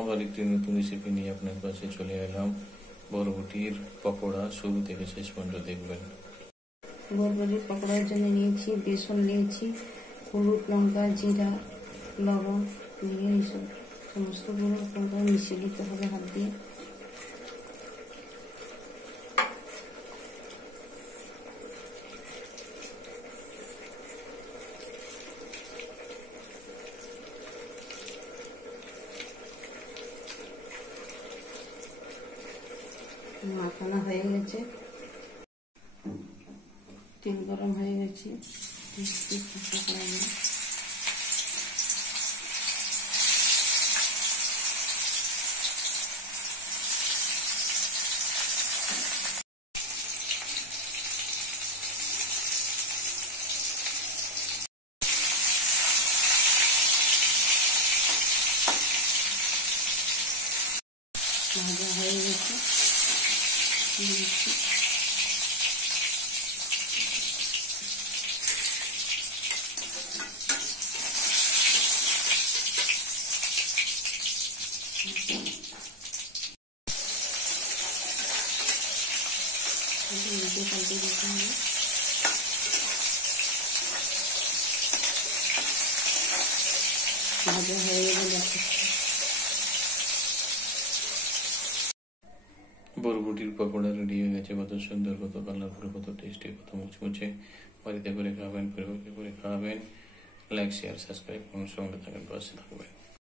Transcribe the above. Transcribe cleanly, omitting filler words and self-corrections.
আবার একটি নতুন রেসিপি নিয়ে আপনার কাছে চলে এলাম। বরবটির পকোড়া শুরু থেকে শেষ পর্যন্ত দেখবেন। বরবটির পকোড়ার জন্য নিয়েছি বেসন, নিয়েছি হলুদ, লঙ্কা, জিরা, লবণ দিয়ে এইসব সমস্ত গুঁড়ো উপকরণ মিশিয়ে দিতে হবে হাত দিয়ে। মাখানো হয়ে গেছে, তেল গরম হয়ে গেছে। ভাজা হয়ে গেছে, উল্টে পাল্টে দিতে হবে। ভাজা হয়ে গেলে দেখাচ্ছি। বরবটির পকোড়া রেডি হয়ে গেছে। কত সুন্দর, কত কালারফুল, কত টেস্টি, কত মুচমুচে। বাড়িতে করে খাবেন, পরিবারকে করে খাওয়াবেন। লাইক, শেয়ার, সাবস্ক্রাইব করুন, সঙ্গে থাকেন, পাশে থাকবেন।